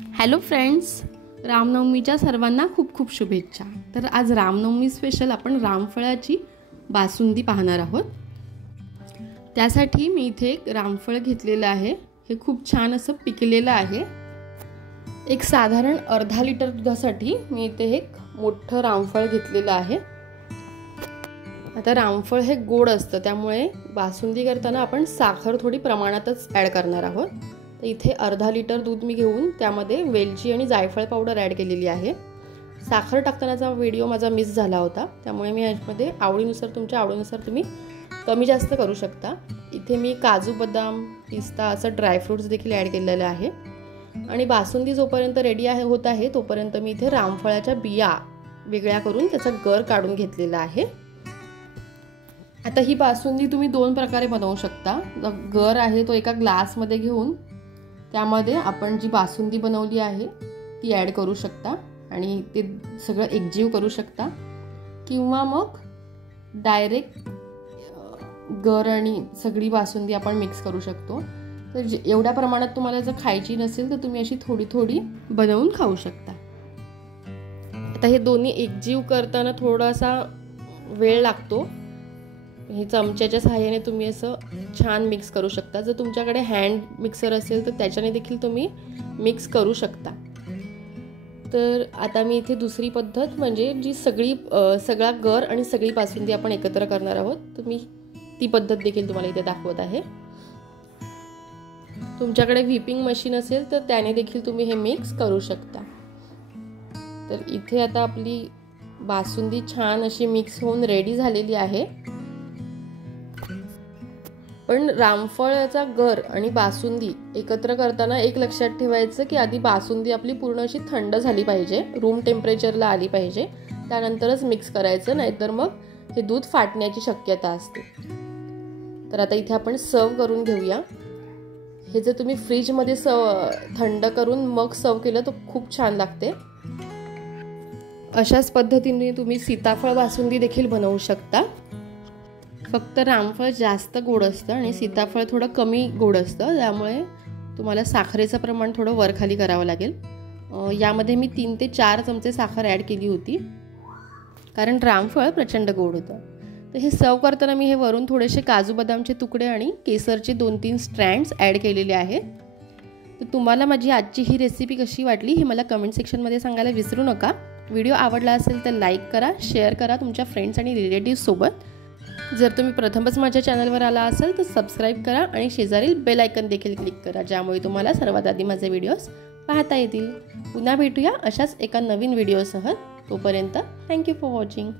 Hello friends, रामनवमीच्या सर्वांना खूप खूप शुभेच्छा। तर आज रामनवमी स्पेशल आपण रामफळाची बासुंदी पाहणार आहोत। त्यासाठी मी इथे एक रामफळ घेतलेलं आहे। हे खूप छान असं पिकलेलं आहे। एक साधारण अर्धा लिटर दुधासाठी मी इथे एक मोठं रामफळ घेतलेलं आहे। आता रामफळ हे गोड असतं, त्यामुळे बासुंदी करताना आपण साखर थोडी प्रमाणातच ॲड करणार आहोत। तर इथे अर्धा लिटर दूध मी घेऊन त्यामध्ये वेलची आणि जायफळ पावडर ॲड केलेली आहे। साखर टाकतानाचा व्हिडिओ माझा मिस झाला होता, त्यामुळे मी यामध्ये आवडीनुसार तुमच्या आवडीनुसार तुम्ही कमी जास्त करू शकता। इथे मी काजू, बदाम, पिस्ता असं ड्रायफ्रूट्स देखील ॲड केलेले आहे। आणि बासुंदी जोपर्यंत रेडी होत आहे तोपर्यंत मी इथे रामफळाच्या बिया वेगळ्या करून त्याचा गर काढून घेतलेला आहे। आता ही बासुंदी तुम्ही दोन प्रकारे बनवू शकता। गर आहे तो एका ग्लासमध्ये घेऊन त्यामध्ये आपण जी बासुंदी बनवली आहे ती ॲड करू शकता आणि ते सगळं एकजीव करू शकता, किंवा मग डायरेक्ट गर आणि सगळी बासुंदी आपण मिक्स करू शकतो। तर एवढ्या प्रमाणात तुम्हाला जर खायची नसेल तर तुम्ही अशी थोडी थोडी बनवून खाऊ शकता। आता हे दोन्ही एकजीव करताना थोडासा वेळ लागतो। हे चमच्याच्या सहाय्याने तुम्ही असं छान मिक्स करू शकता। जर तुमच्याकडे हँड मिक्सर असेल तर त्याच्याने देखील तुम्ही मिक्स करू शकता। तर आता मी इथे दुसरी पद्धत म्हणजे जी सगळा गर आणि सगळी बासुंदी आपण एकत्र करणार आहोत, तर मी ती पद्धत देखील तुम्हाला इथे दाखवत आहे। तुमच्याकडे व्हिपिंग मशीन असेल तर त्याने देखील तुम्ही हे मिक्स करू शकता। तर इथे आता आपली बासुंदी छान अशी मिक्स होऊन रेडी झालेली आहे। पण रामफळाचा गर आणि बासुंदी एकत्र करताना एक लक्षात ठेवायचं की आधी बासुंदी आपली पूर्ण अशी थंड झाली पाहिजे, रूम टेम्परेचरला आली पाहिजे, त्यानंतरच मिक्स करायचं, नाहीतर मग हे दूध फाटण्याची शक्यता असते। तर आता इथे आपण सर्व करून घेऊया। हे जर तुम्ही फ्रीजमध्ये थंड करून मग सर्व केलं तर खूप छान लागते। अशाच पद्धतीने तुम्ही सीताफळ बासुंदी देखील बनवू शकता। फक्त रामफळ जास्त गोड असतं आणि सीताफळ थोडं कमी गोड असतं, त्यामुळे तुम्हाला साखरेचं प्रमाण थोडं वरखाली करावं लागेल। यामध्ये मी 3 ते 4 चमचे साखर ॲड केली होती, कारण रामफळ प्रचंड गोड होतं। तर हे सर्व करताना मी हे वरून थोडेसे काजू बदामचे तुकडे आणि केसरचे 2-3 स्ट्रँड्स ॲड केलेले आहेत। तर तुम्हाला माझी आजची ही रेसिपी कशी वाटली हे मला कमेंट सेक्शनमध्ये सांगायला विसरू नका। व्हिडिओ आवडला असेल तर लाईक करा, शेअर करा तुमच्या फ्रेंड्स आणि रिलेटिव्हसोबत। जर तुम्ही प्रथमच माझ्या चॅनलवर आला असाल तर सबस्क्राईब करा आणि शेजारील बेल आयकन देखील क्लिक करा, ज्यामुळे तुम्हाला सर्वात आधी माझे व्हिडिओज पाहता येतील। पुन्हा भेटूया अशाच एका नवीन व्हिडिओसह। तोपर्यंत थँक्यू फॉर वॉचिंग।